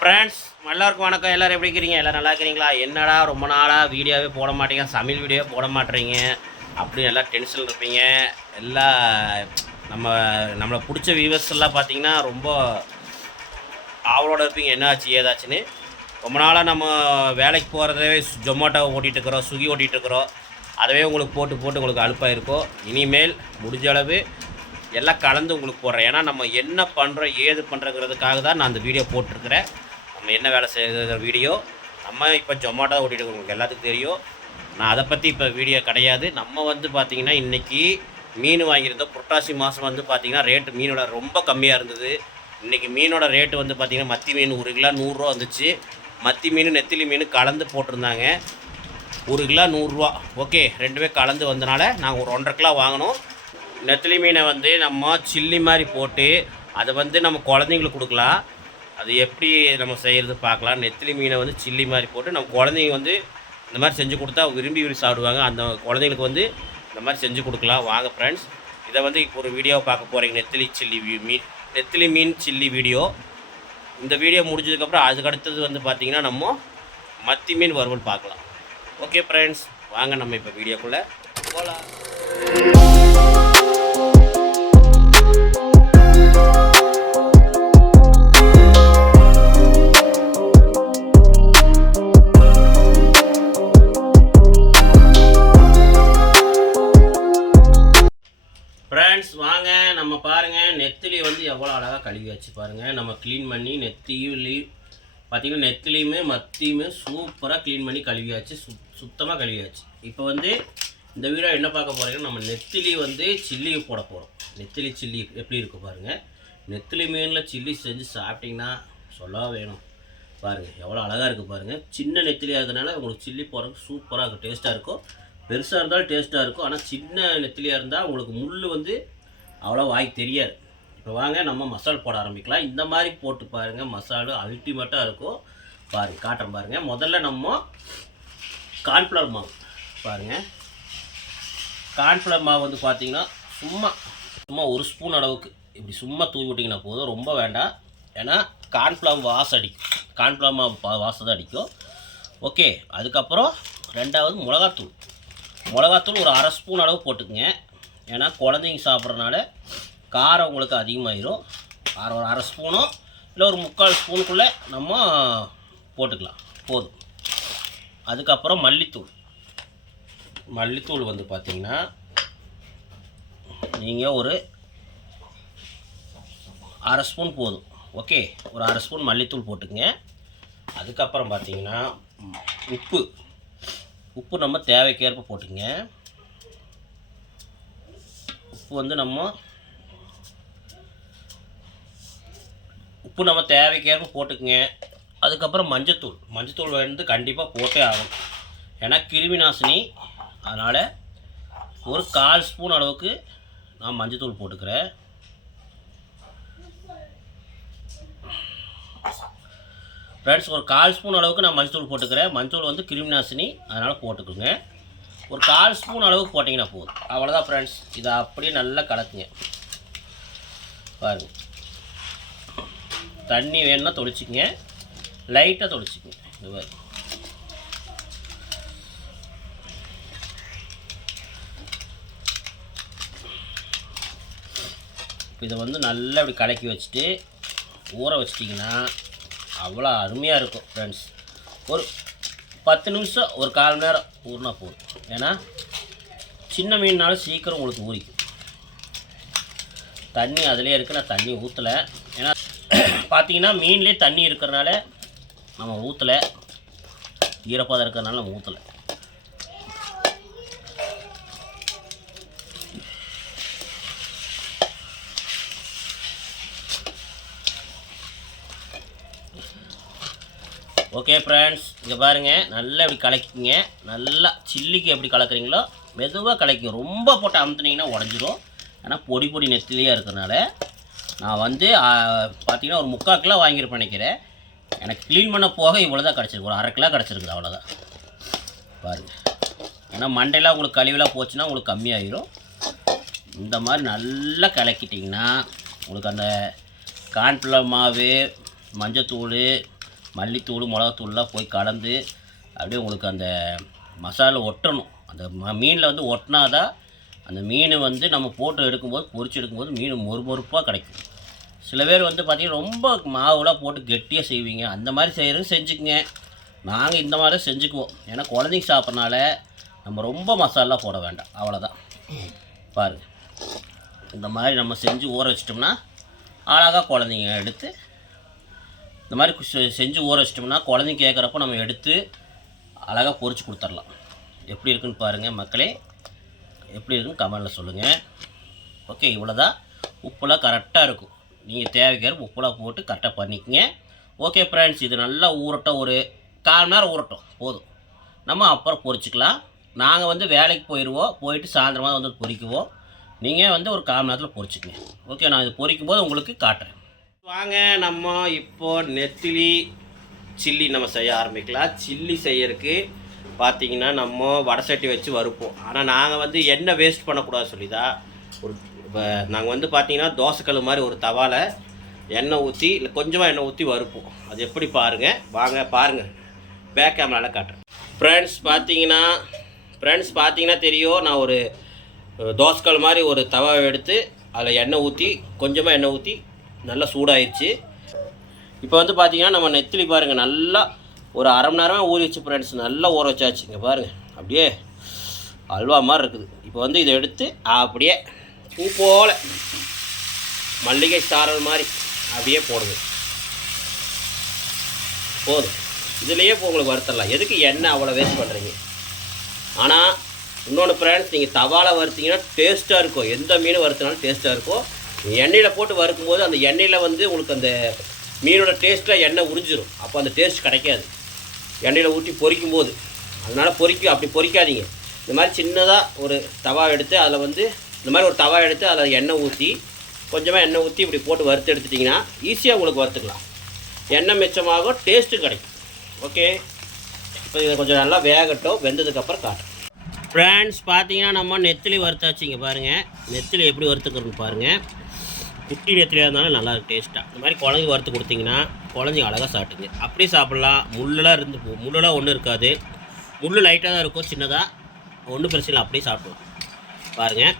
Friends எல்லாருக்கும் வணக்கம். எல்லோரும் எப்படி இருக்கிறீங்க எல்லோரும் நல்லா இருக்கிறீங்களா? என்னடா ரொம்ப நாளாக வீடியோவே போட மாட்டீங்க சமையல் வீடியோ போட மாட்டேறீங்க அப்படி எல்லாம் டென்ஷன் இருப்பீங்க. எல்லாம் நம்ம நம்மளை பிடிச்ச வியூவர்ஸ் எல்லாம் பார்த்தீங்கன்னா ரொம்ப ஆவலோட இருப்பீங்க. என்ன ஆச்சு ஏதாச்சுன்னு. ரொம்ப நாளாக நம்ம வேலைக்கு போகிறதே ஜொமேட்டோ ஓட்டிகிட்டு இருக்கிறோம் ஸ்விக்கி ஓட்டிகிட்டு இருக்கிறோம். அதவே உங்களுக்கு போட்டு போட்டு உங்களுக்கு அலுப்பாக இருக்கும் இனிமேல் முடிஞ்ச அளவு எல்லாம் கலந்து உங்களுக்கு போடுறேன். ஏன்னா நம்ம என்ன பண்ணுறோம் ஏது பண்ணுறங்கிறதுக்காக தான் நான் அந்த வீடியோ போட்டிருக்கிறேன். நம்ம என்ன வேலை செய்கிற வீடியோ நம்ம இப்போ ஜொமேட்டோ ஓட்டிகிட்டு உங்களுக்கு எல்லாத்துக்கும் தெரியும். நான் அதை பற்றி இப்போ வீடியோ கிடையாது. நம்ம வந்து பார்த்திங்கன்னா இன்றைக்கி மீன் வாங்கியிருந்தோம். புரட்டாசி மாதம் வந்து பார்த்திங்கன்னா ரேட்டு மீனோட ரொம்ப கம்மியாக இருந்தது. இன்றைக்கி மீனோட ரேட்டு வந்து பார்த்திங்கன்னா மத்தி மீன் ஒரு கிலோ நூறுரூவா வந்துச்சு. மத்தி மீன் நெத்திலி மீன் கலந்து போட்டிருந்தாங்க. ஒரு கிலோ நூறுரூவா ஓகே ரெண்டுமே கலந்து வந்தனால நாங்கள் ஒரு ஒன்றரை கிலோ வாங்கினோம். நெத்திலி மீனை வந்து நம்ம சில்லி மாதிரி போட்டு அதை வந்து நம்ம குழந்தைங்களுக்கு கொடுக்கலாம். அது எப்படி நம்ம செய்கிறது பார்க்கலாம். நெத்திலி மீனை வந்து சில்லி மாதிரி போட்டு நம்ம குழந்தைங்க வந்து இந்த மாதிரி செஞ்சு கொடுத்தா விரும்பி விரும்பி சாப்பிடுவாங்க. அந்த குழந்தைங்களுக்கு வந்து இந்த மாதிரி செஞ்சு கொடுக்கலாம். வாங்க ஃப்ரெண்ட்ஸ் இதை வந்து இப்போ ஒரு வீடியோ பார்க்க போகிறீங்க நெத்திலி சில்லி மீன் நெத்திலி மீன் சில்லி வீடியோ இந்த வீடியோ முடிஞ்சதுக்கப்புறம் அதுக்கு அடுத்தது வந்து பார்த்திங்கன்னா நம்ம மத்தி மீன் வறுவல் பார்க்கலாம். ஓகே ஃப்ரெண்ட்ஸ் வாங்க நம்ம இப்போ வீடியோக்குள்ளே போகலாம் கழுவி வச்சு பாருங்கள் நம்ம க்ளீன் பண்ணி நெத்தியும் பார்த்தீங்கன்னா நெத்திலையுமே மத்தியுமே சூப்பராக க்ளீன் பண்ணி கழுவியாச்சு சு சுத்தமாக கழுவியாச்சு இப்போ வந்து இந்த வீடியோ என்ன பார்க்க போகிறீங்கன்னா நம்ம நெத்திலி வந்து சில்லி போட போகிறோம் நெத்திலி சில்லி எப்படி இருக்குது பாருங்கள் நெத்திலி மீனில் சில்லி செஞ்சு சாப்பிட்டிங்கன்னா சொல்ல வேணும். பாருங்கள் எவ்வளோ அழகாக இருக்குது பாருங்கள் சின்ன நெத்திலியாக இருக்கிறதுனால உங்களுக்கு சில்லி போடுறதுக்கு சூப்பராக இருக்கும் டேஸ்ட்டாக இருக்கும். பெருசாக இருந்தாலும் டேஸ்ட்டாக இருக்கும். ஆனால் சின்ன நெத்திலியாக இருந்தால் உங்களுக்கு முள் வந்து அவ்வளோ வாய்க்கு தெரியாது. இப்போ வாங்க நம்ம மசால் போட ஆரம்பிக்கலாம். இந்த மாதிரி போட்டு பாருங்கள் மசாலு அல்டிமேட்டாக இருக்கும். பாருங்கள் காட்டுறேன் பாருங்கள் முதல்ல நம்ம கார்ன்ஃப்ளவர் மாவு பாருங்கள் கார்ன்ஃப்ளவர் மாவு வந்து பார்த்திங்கன்னா சும்மா சும்மா ஒரு ஸ்பூன் அளவுக்கு. இப்படி சும்மா தூவி விட்டிங்கன்னா போதும். ரொம்ப வேண்டாம். ஏன்னா கார்ன்ஃப்ளவர் வாசம் அடிக்கும். கார்ன்ஃப்ளவர் மாவு பா- வாசம் தான் அடிக்கும். ஓகே அதுக்கப்புறம் ரெண்டாவது மிளகாத்தூள். மிளகாத்தூள் ஒரு அரை ஸ்பூன் அளவு போட்டுக்குங்க. ஏன்னா குழந்தைங்க சாப்பிட்றனால காரம் உங்களுக்கு அதிகமாகிடும் அரை ஒரு அரை ஸ்பூனோ இல்லை ஒரு முக்கால் ஸ்பூனுக்குள்ளே நம்ம போட்டுக்கலாம். போதும். அதுக்கப்புறம் மல்லித்தூள். மல்லித்தூள் வந்து பார்த்தீங்கன்னா நீங்கள் ஒரு அரை ஸ்பூன் போதும். ஓகே? ஒரு அரை ஸ்பூன் மல்லித்தூள் போட்டுங்க அதுக்கப்புறம் பார்த்தீங்கன்னா உப்பு. உப்பு நம்ம தேவைக்கேற்ப போட்டுங்க உப்பு வந்து நம்ம உப்பு நம்ம தேவைக்கேற்ப போட்டுக்குங்க. அதுக்கப்புறம் மஞ்சத்தூள். மஞ்சத்தூள் வந்து கண்டிப்பாக போட்டே ஆகும் ஏன்னா கிருமி நாசினி. அதனால் ஒரு கால் ஸ்பூன் அளவுக்கு நான் மஞ்சத்தூள் போட்டுக்கிறேன். ஃப்ரெண்ட்ஸ் ஒரு கால் ஸ்பூன் அளவுக்கு நான் மஞ்சத்தூள் போட்டுக்கிறேன். மஞ்சத்தூள் வந்து கிருமி நாசினி. அதனால் போட்டுக்கோங்க. ஒரு கால் ஸ்பூன் அளவுக்கு போட்டிங்கன்னா போதும். அவ்வளோதான் ஃப்ரெண்ட்ஸ் இதை அப்படியே நல்லா கலக்குங்க. பாருங்கள் தண்ணி வேணும்னா தொளிச்சிக்கங்க. லைட்டாக தொளிச்சிக்கங்க. இந்த மாதிரி இதை வந்து நல்லா இப்படி கலக்கி வச்சுட்டு ஊற வச்சிட்டிங்கன்னா அவ்வளோ அருமையாக இருக்கும் ஃப்ரெண்ட்ஸ் ஒரு பத்து நிமிஷம் ஒரு கால் மணி நேரம் ஊறினா போதும். ஏன்னா சின்ன மீன்னாலும் சீக்கிரம் உங்களுக்கு ஊறிக்கும். தண்ணி அதிலே இருக்குது நான் தண்ணி ஊற்றலை ஏன்னா பார்த்தீங்கன்னா மீன்லேயே தண்ணி இருக்கிறனால நம்ம ஊற்றலை ஈரப்பதம் இருக்கிறனால நம்ம ஊற்றலை ஓகே ஃப்ரெண்ட்ஸ் இங்கே பாருங்கள் நல்லா இப்படி கலக்கிங்க நல்லா சில்லிக்கு எப்படி கலக்குறீங்களோ மெதுவாக கலக்கிங்க ரொம்ப போட்டு அமுத்துனீங்கன்னா உடஞ்சிரும். ஆனால் பொடி பொடி நெத்திலேயே இருக்கிறனால நான் வந்து பார்த்தீங்கன்னா ஒரு முக்கால் கிலோ வாங்கியிருப்பேன் நினைக்கிறேன். எனக்கு க்ளீன் பண்ண போக இவ்வளோ தான் கிடச்சிருக்கு. ஒரு அரை கிலோ கிடச்சிருக்குது அவ்வளோதான் பாருங்கள் ஏன்னா மண்டையெல்லாம் உங்களுக்கு கழிவுலாம் போச்சுன்னா உங்களுக்கு கம்மியாயிடும் இந்த மாதிரி நல்லா கலக்கிட்டிங்கன்னா உங்களுக்கு அந்த கார்ன்ஃப்ளவர் மாவு மஞ்சத்தூள் மல்லித்தூள் மிளகாத்தூள்லாம் போய் கலந்து அப்படியே உங்களுக்கு அந்த மசாலா ஒட்டணும். அந்த ம மீனில் வந்து ஒட்டினாதான் அந்த மீன் வந்து நம்ம போட்டு எடுக்கும்போது பொரிச்சு எடுக்கும்போது மீன் மொறுமொறுப்பாக கிடைக்கும். சில பேர் வந்து பார்த்திங்கன்னா ரொம்ப மாவுலாம் போட்டு கெட்டியாக செய்வீங்க. அந்த மாதிரி செய்கிறது செஞ்சுக்குங்க. நாங்கள் இந்த மாதிரி செஞ்சுக்குவோம். ஏன்னா குழந்தைங்க சாப்பிட்றனால நம்ம ரொம்ப மசாலா போட வேண்டாம். அவ்வளோதான் பாருங்க. இந்த மாதிரி நம்ம செஞ்சு ஊற வச்சிட்டோம்னா அழகாக குழந்தைங்க எடுத்து இந்த மாதிரி செஞ்சு ஊற வச்சிட்டோம்னா குழந்தைங்க கேட்குறப்ப நம்ம எடுத்து அழகாக பொறிச்சு கொடுத்துர்லாம் எப்படி இருக்குன்னு பாருங்கள் மக்களே. எப்படி இருக்குன்னு கமெண்டில் சொல்லுங்கள் ஓகே இவ்வளோதான் உப்புலாம் கரெக்டாக இருக்கும். நீங்கள் தேவைக்கிற உப்புலாம் போட்டு கரெக்டாக பண்ணிக்கங்க. ஓகே ஃப்ரெண்ட்ஸ் இது நல்லா ஊறட்டும். ஒரு கால் நேரம் ஊறட்டும். போதும். நம்ம அப்புறம் பொறிச்சிக்கலாம் நாங்கள் வந்து வேலைக்கு போயிடுவோம் போயிட்டு சாயந்தரமாக வந்து பொறிக்குவோம் நீங்கள் வந்து ஒரு கால் நேரத்தில் பொறிச்சிக்கங்க ஓகே நான் இது பொறிக்கும் போது உங்களுக்கு காட்டுறேன். வாங்க நம்ம இப்போது நெத்திலி சில்லி நம்ம செய்ய ஆரம்பிக்கலாம். சில்லி செய்யறதுக்கு பார்த்தீங்கன்னா நம்ம வடை சட்டி வச்சு வறுப்போம். ஆனால் நாங்கள் வந்து எண்ணெய் வேஸ்ட் பண்ணக்கூடாது சொல்லி தான் ஒரு இப்போ நாங்கள் வந்து பார்த்தீங்கன்னா தோசைக்கல் மாதிரி ஒரு தவால எண்ணெய் ஊற்றி இல்லை கொஞ்சமாக எண்ணெய் ஊற்றி வறுப்போம். அது எப்படி பாருங்கள் வாங்க பாருங்கள் பேக் கேமராவில் காட்டுறேன். ஃப்ரெண்ட்ஸ் பார்த்தீங்கன்னா ஃப்ரெண்ட்ஸ் பார்த்தீங்கன்னா தெரியும். நான் ஒரு தோசைக்கல் மாதிரி ஒரு தவாவை எடுத்து அதில் எண்ணெய் ஊற்றி கொஞ்சமாக எண்ணெய் ஊற்றி நல்லா சூடாயிருச்சு. இப்போ வந்து பார்த்தீங்கன்னா நம்ம நெத்திலி பாருங்கள் நல்லா ஒரு அரை மணி நேரமாக ஊறி வச்சு ஃப்ரெண்ட்ஸ் நல்லா ஊற வச்சாச்சு இங்கே பாருங்கள் அப்படியே அல்வா மாதிரி இருக்குது. இப்போ வந்து இதை எடுத்து அப்படியே பூ போல. மல்லிகை சாரல் மாதிரி அப்படியே போடுது போதும். இதுலேயே உங்களுக்கு வறுத்தரலாம் எதுக்கு எண்ணெய் அவ்வளோ வேஸ்ட் பண்ணுறீங்க ஆனால் இன்னொன்று ஃப்ரெண்ட்ஸ் நீங்கள் தவாவில் வறுத்தீங்கன்னா டேஸ்ட்டாக இருக்கும். எந்த மீன் வறுத்தினாலும் டேஸ்ட்டாக இருக்கும். நீங்கள் எண்ணெயில் போட்டு வறுக்கும்போது அந்த எண்ணெயில் வந்து உங்களுக்கு அந்த மீனோட டேஸ்ட்டில் எண்ணெய் உறிஞ்சிரும். அப்போ அந்த டேஸ்ட் கிடைக்காது. எண்ணெயில் ஊற்றி பொரிக்கும் போது அதனால் பொறிக்கும் அப்படி பொரிக்காதீங்க இந்த மாதிரி சின்னதாக ஒரு தவா எடுத்து அதில் வந்து இந்த மாதிரி ஒரு தவா எடுத்து அதில் எண்ணெய் ஊற்றி கொஞ்சமாக எண்ணெய் ஊற்றி இப்படி போட்டு வறுத்து எடுத்துட்டிங்கன்னா ஈஸியாக உங்களுக்கு வறுத்துக்கலாம். எண்ணெய் மிச்சமாகும் டேஸ்ட்டு கிடைக்கும். ஓகே இப்போ இதை கொஞ்சம் நல்லா வேகட்டும் வெந்ததுக்கப்புறம் காட்டும். ஃப்ரெண்ட்ஸ் பார்த்தீங்கன்னா நம்ம நெத்திலி வறுத்தாச்சுங்க பாருங்கள் நெத்திலி எப்படி வறுத்துக்கிறோன்னு பாருங்கள் குட்டி நெத்திலியாக இருந்தாலும் நல்லா இருக்கும் டேஸ்ட்டாக இந்த மாதிரி குழந்தைங்க வறுத்து கொடுத்தீங்கன்னா குழந்தைங்க அழகாக சாப்பிட்டுங்க. அப்படியே சாப்பிட்லாம். முள்ளெல்லாம் இருந்து போ- முள்ளெல்லாம் ஒன்றும் இருக்காது. முள் லைட்டாக தான் இருக்கும் சின்னதாக ஒன்றும் பிரச்சனை இல்லை அப்படியே சாப்பிடுவோம் பாருங்கள்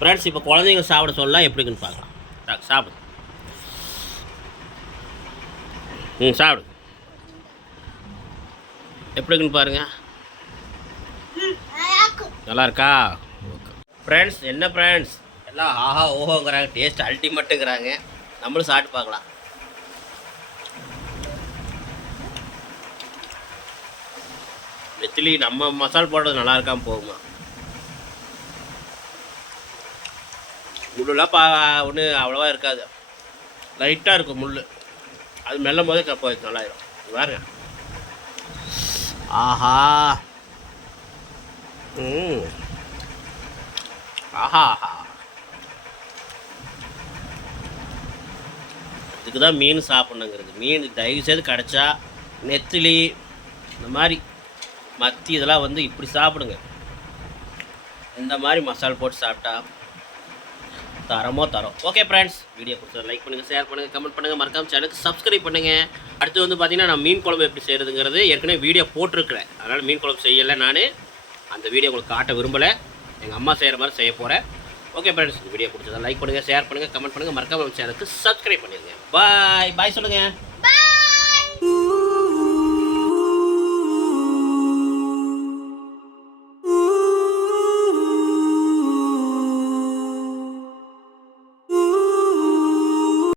ஃப்ரெண்ட்ஸ் இப்போ குழந்தைங்க சாப்பிட சொல்லலாம் எப்படி இருக்குன்னு பார்க்கலாம். சா- சாப்பிடு. ம் சாப்பிடு. எப்படி இருக்குன்னு பாருங்க. நல்லா இருக்கா ஃப்ரெண்ட்ஸ் என்ன ஃப்ரெண்ட்ஸ் எல்லாம் ஆஹா ஓஹோங்கிறாங்க டேஸ்ட் அல்டிமேட்டுங்கிறாங்க நம்மளும் சாப்பிட்டு பார்க்கலாம். நெத்திலி நம்ம மசால் போடுறது நல்லா இருக்கான்னு போகுமா? முள்ளுலாம் பா ஒன்று அவ்வளோவா இருக்காது. லைட்டாக இருக்கும் முள் அது மெல்லும் போதே கப்ப நல்லாயிரும். பாருங்க. ஆஹா. ம். ஆஹா ஆஹா. இதுக்கு தான் மீன் சாப்பிட்ணுங்கிறது. மீன் தயவு செய்து கிடச்சா நெத்திலி இந்த மாதிரி மத்தி இதெல்லாம் வந்து இப்படி சாப்பிடுங்க. இந்த மாதிரி மசால் போட்டு சாப்பிட்டா தரமோ தரோம். ஓகே ஃப்ரெண்ட்ஸ் வீடியோ கொடுத்து லைக் பண்ணுங்கள் ஷேர் பண்ணுங்கள் கமெண்ட் பண்ணுங்கள் மறக்காம சேனலுக்கு சப்ஸ்கிரைப் பண்ணுங்கள் அடுத்து வந்து பார்த்தீங்கன்னா நான் மீன் குழம்பு எப்படி செய்கிறதுங்கிறது ஏற்கனவே வீடியோ போட்டிருக்கிறேன். அதனால் மீன் குழம்பு செய்யலை நான். அந்த வீடியோ உங்களுக்கு காட்ட விரும்பலை. எங்கள் அம்மா செய்கிற மாதிரி செய்ய போகிறேன் ஓகே ஃப்ரெண்ட்ஸ் வீடியோ பிடிச்சதை லைக் பண்ணுங்கள் ஷேர் பண்ணுங்கள் கமெண்ட் பண்ணுங்கள் மறக்காம சேனலுக்கு சப்ஸ்கிரைப் பண்ணிடுங்க பாய் பாய் சொல்லுங்கள்